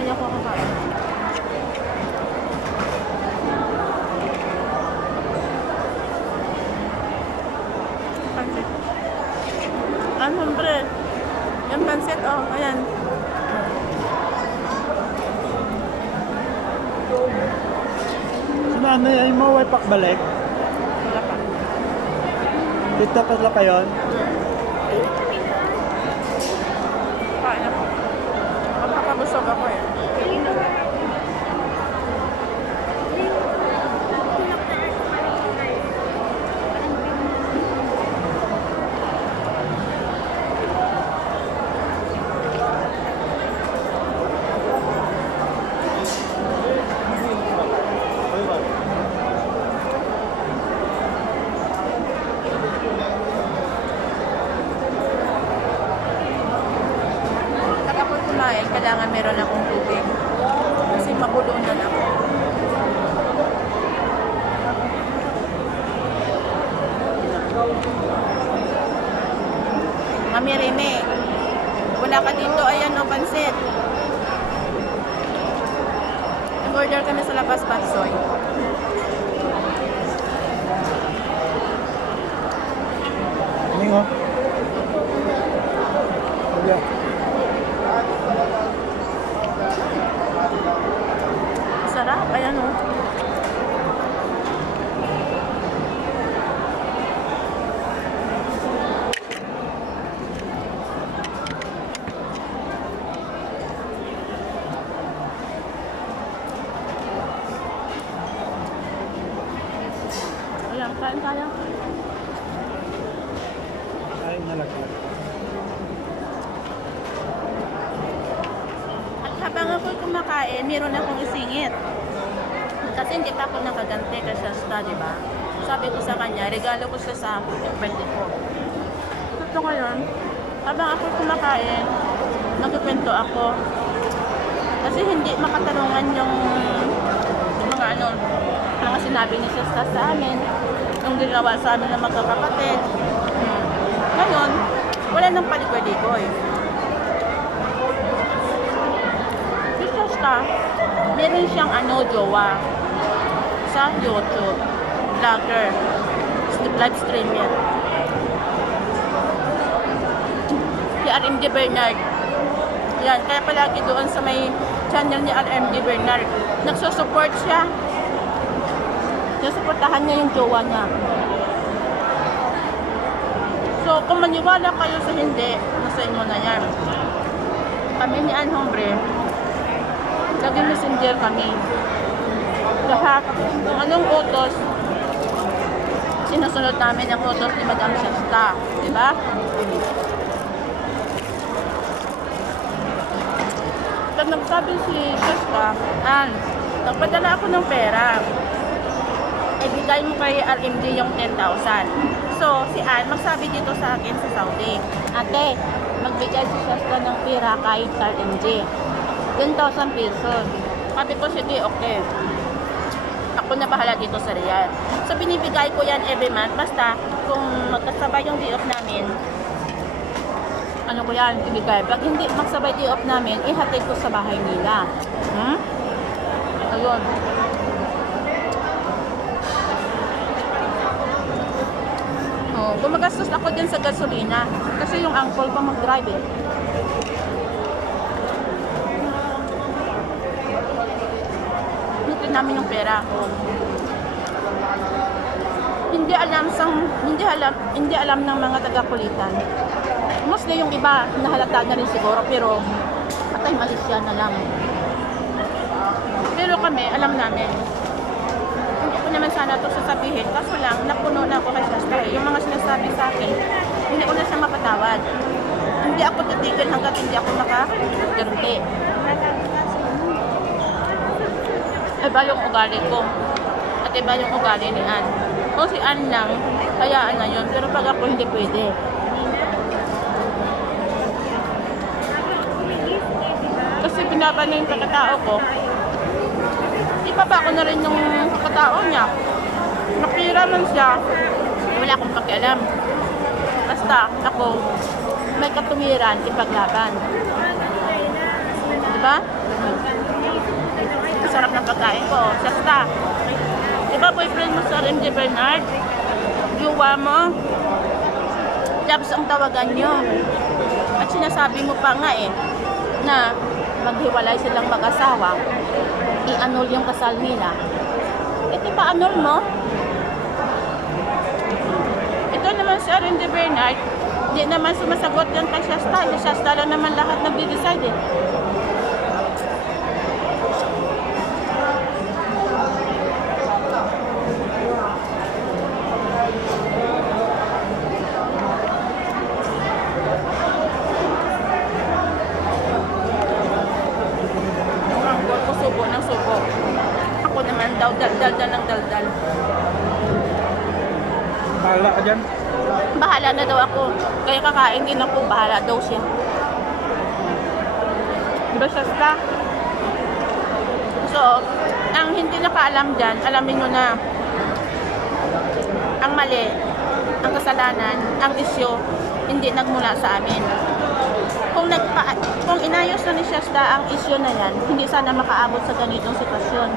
Samahan niyo ako kakain. Pansit. Ang hombre. Yung pansit, oh, ayan. Si nanay ay maway pakbalik. Wala pa. Dito pa sila pa yun. Kain ako. Magpapabusog ako eh. Pag ako'y kumain, kailangan meron akong tubig. Kasi mabulunan ako. Mami Rene, wala ka dito, ayan o, pansit. Nag-order kami sa Labas Patsoy. Ningo. Wala. Sarap, ayan o. Ayan, kain tayo. Ay, nalaglag. At habang ako'y kumakain, meron akong isingit. Kasi hindi pa ako nakaganti kay Shasta, di ba? Sabi ko sa kanya, regalo ko siya sa birthday ko. Ito ngayon, habang ako'y kumakain, nagkikwento ako. Kasi hindi makatanungan yung mga mga sinabi ni Shasta sa amin, yung ginawa sa amin ng magkakapatid. Ngayon, wala nang paligoy-ligoy. Si Shasta, meron siyang jowa sa YouTube, vlogger, live streamer. Si RMD Bernard. Yan, kaya palagi doon sa may channel ni RMD Bernard, nagsusupport siya. Nasuportahan niya yung jowa niya. So, kung maniwala kayo sa hindi, nasa inyo na yan. Kami ni Ann Hombre, naging messenger kami. Lahat, kung anong utos, sinusunod namin ang utos ni Madam Shasta. Diba? Pag nagsabi si Shasta, Ann, nagpadala ako ng pera. Ibigay mo kay RMD yung 10,000. So, si Ann, magsabi dito sa akin sa Saudi, ate, magbigay si Shasta ng pera kay RMD. 10,000 pesos. Sabi ko, sige, okay. Ako na bahala dito sa Riyadh. So, binibigay ko yan every month. Basta, kung magkasabay yung day off namin, ano ko yan, ibigay. Pag hindi magsabay day off namin, ihatid ko sa bahay nila. Ayun. Gumagastos ako din sa gasolina kasi yung uncle pa mag-drive eh. Hintin namin yung pera. Hindi alam ng mga taga-kulitan. Mostly yung iba nahalata na rin siguro, pero patay Malaysia na lang. Pero kami, alam namin. Hindi ko naman sana ito sasabihin, kaso lang, napuno na ako kay Shasta. Yung mga sinasabi sa akin, hindi ko na siya mapatawad. Hindi ako titigil hanggat hindi ako makaganti. Iba yung ugali ko. At iba yung ugali ni Ann. O si Ann lang, hayaan na yun. Pero pag ako hindi pwede. Kasi binaba na yung pagkatao ko. Ipapa ko na rin yung pagkatao niya. Nakira man siya, wala akong pakialam. Basta ako, may katuwiran, ipaglaban. Diba? sarap ng pagkain ko. Shasta. Diba boyfriend mo sa RMJ Bernard? Yuwa mo? Jobs ang tawagan nyo. At sinasabi mo pa nga na maghiwalay silang mag-asawa, i-annul yung kasal nila. Ito pa annul mo? Ito naman si RMJ Bernard, hindi naman sumasagot yan kay Shasta. Si Shasta lang naman lahat nagde-decide subo ng subo. Ako naman daw, daldal ng daldal. Bahala ka dyan. Bahala na daw ako. Kaya kakain din ako, bahala daw siya. Diba Shasta? So, ang hindi nakaalam dyan, alamin nyo na ang mali, ang kasalanan, ang isyo, hindi nagmula sa amin. Kung inayos na ni Shasta ang isyu na yan, hindi sana makaabot sa ganitong sitwasyon.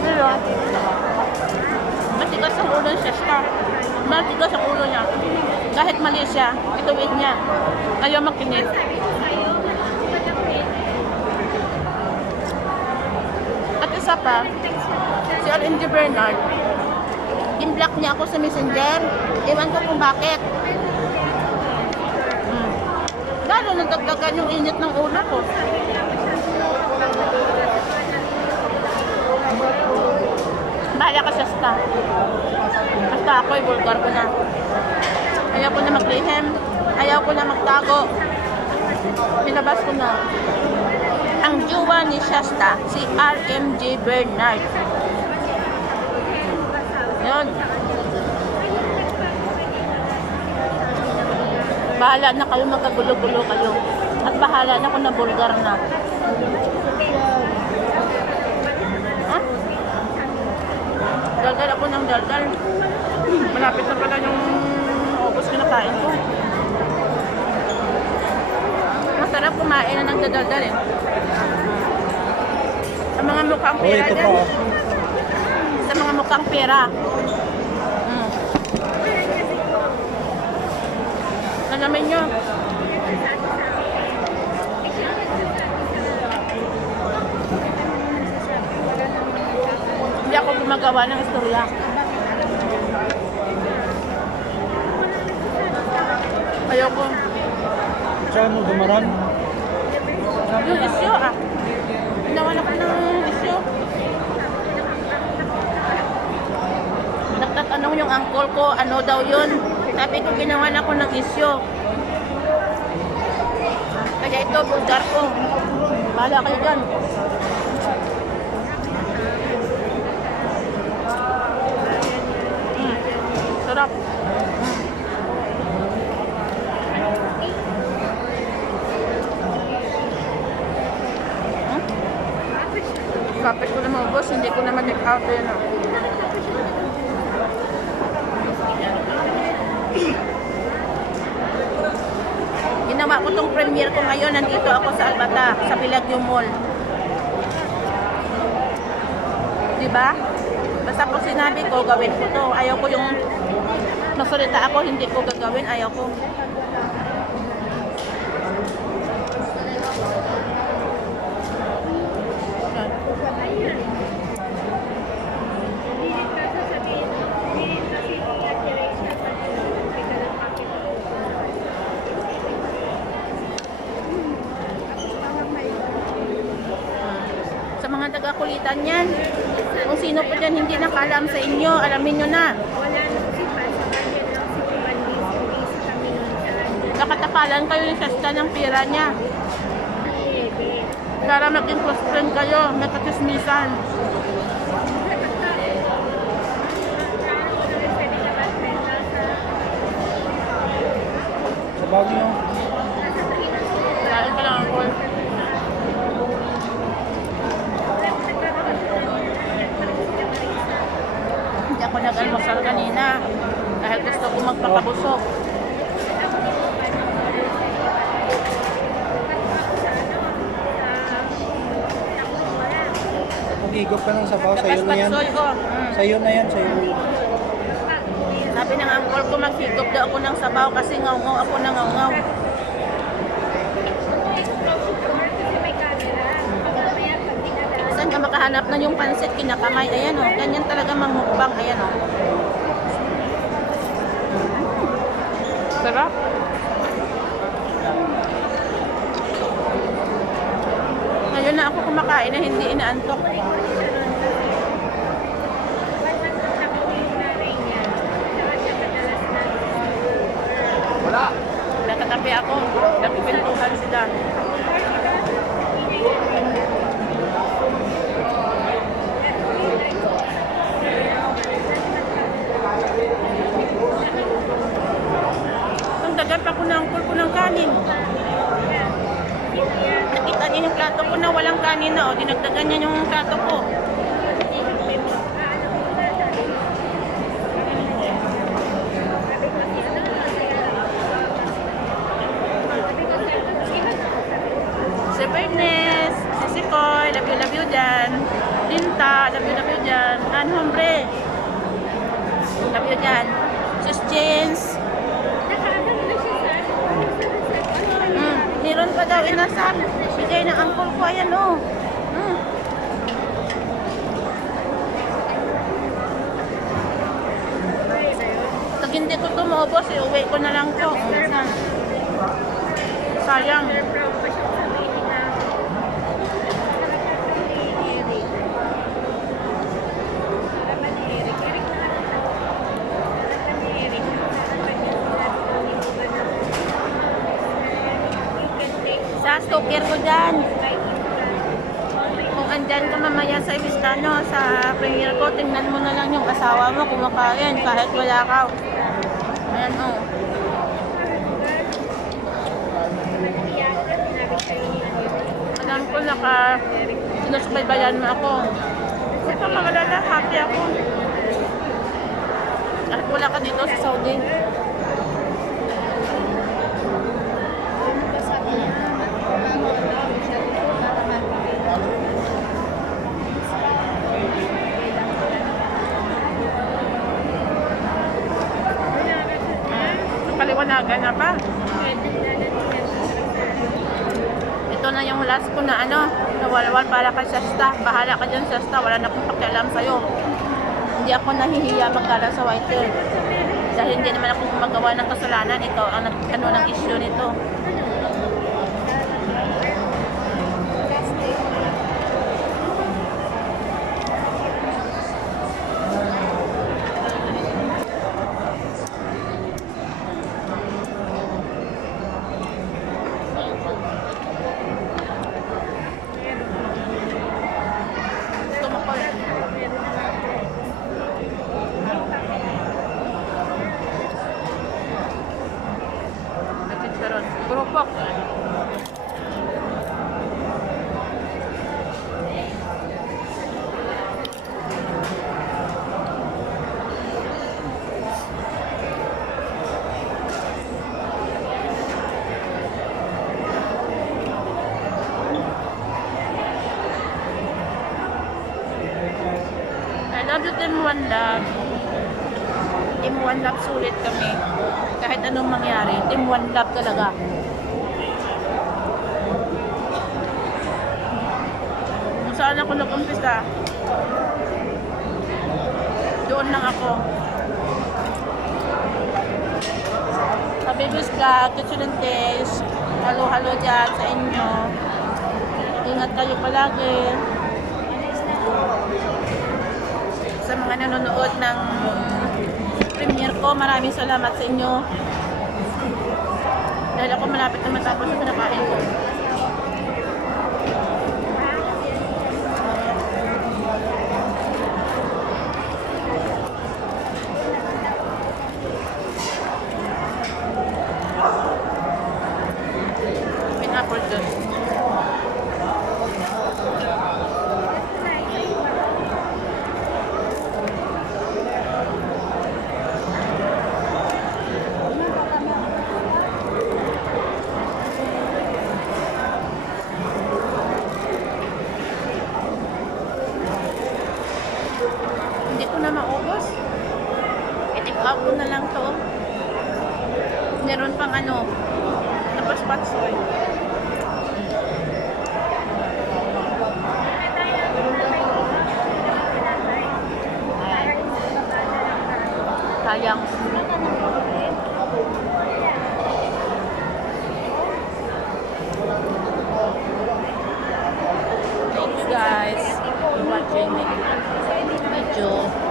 Pero, matigas ang ulo ni Shasta. Matigas ang ulo niya. Kahit mali siya, ituwid niya. Ayaw makinig. At isa pa, si RMJ Bernard, in-block niya ako sa Messenger. Iwan ko kung bakit. Lalo nagdagdagan yung init ng ulo ko. Bahala ka Shasta. Basta ako'y vulgar ko na. Ayaw ko na maglihim. Ayaw ko na magtago. Pinabas ko na. Ang jowa ni Shasta, si RMJ Bernard. Yun. Bahala na kayo, magkagulo-gulo kayo. At bahala na kung nabulgar na. Ha? Daldal ako ng daldal. Malapit na pala yung ubos kinakain ko. Masarap kumain na ng daldal Sa mga mukhang pera ito dyan. pa. Sa mga mukhang pera. Nalamin nyo. Hindi ako gumagawa ng istorya. Ayoko. Saan mo dumaran? Yung isyo Ginawa na ko ng isyo. Nagtatanong yung uncle ko, ano daw yun. Sabi ko, ginawa na ko ng isyo. Kaya ito, bulgar ko. Bahala kayo dyan. Sarap. Kapit ko na maubos, hindi ko naman take out yun. Ginawa ko tong premiere ko ngayon, nandito ako sa Albata, sa Pilagyo Mall. Diba? Basta po sinabi ko, gawin ko to. Ayaw ko yung nasalita ako, hindi ko gagawin, ayaw ko. Sa mga taga-kulitan yan, kung sino po dyan hindi nakaalam sa inyo, alamin nyo na. Nakatapalan kayo ni Shasta ng pira niya. Para maging close friend kayo, may katismisan. Sa Baguio. Kailangan ka lang ako. Hindi ako nag-almusal kanina dahil gusto ko magpapabusog. Higop ka ng sabaw, Tapos sa'yo na yan. patsoy ko. Sa'yo na yan, sa'yo. Sabi ng uncle ko, maghigop daw ako ng sabaw kasi ngaw-ngaw ako na ngaw-ngaw. Saan ka makahanap na yung pansit kinakamay? Ayan o, ganyan talaga mangmukbang. Ayan o. Sarap. Ngayon na ako kumakain na hindi inaantok. Nakatabi ako. Nagpipintuhan sila. Ang dagat pa ko ng angkol ko ng kanin. Nakita niya yung plato ko na walang kanin na. O, dinagdagan niya yung plato ko. Si Bernes, si Sikoy, love you dyan. Linta, love you dyan. Hombre, love you dyan. Sis James. Meron pa daw inasal. Bigay ng uncle ko, ayan o. Pag hindi ko ito maubos, uwi ko na lang ito. Sayang. Sa stoker ko dyan. Kung andyan ka mamaya sa Ibistano, sa premiere ko, tingnan mo na lang yung asawa mo kumakain kahit wala ka. Ayan o. Alam ko sinusubaybayan mo ako. Huwag kang magalala, happy ako. Kahit wala ka dito sa Saudi. Paliwanagan na pa. Ito na yung last ko na nawalwal para kay Sesta. Bahala ka dyan, Sesta. Wala na akong pakialam sa'yo. Hindi ako nahihiya magkala sa White. Dahil hindi naman ako gumagawa ng kasalanan. Ikaw ang ng issue nito. Grupok. I love you, Team One Love. Team One Love, sulit kami. Kahit anong mangyari, Team One Love talaga. Kung saan ako nag-umpisa, doon lang ako. Sa Baby's Vlog, Kitchenentes, halo-halo dyan sa inyo. Ingat kayo palagi. Sa mga nanonood ng premiere ko, maraming salamat sa inyo. Dahil ako malapit na matapos sa kinakain ko. Pineapple juice. ko na lang to. Meron pang ano, tapos patsoy. Sayang. Thanks guys for watching my video.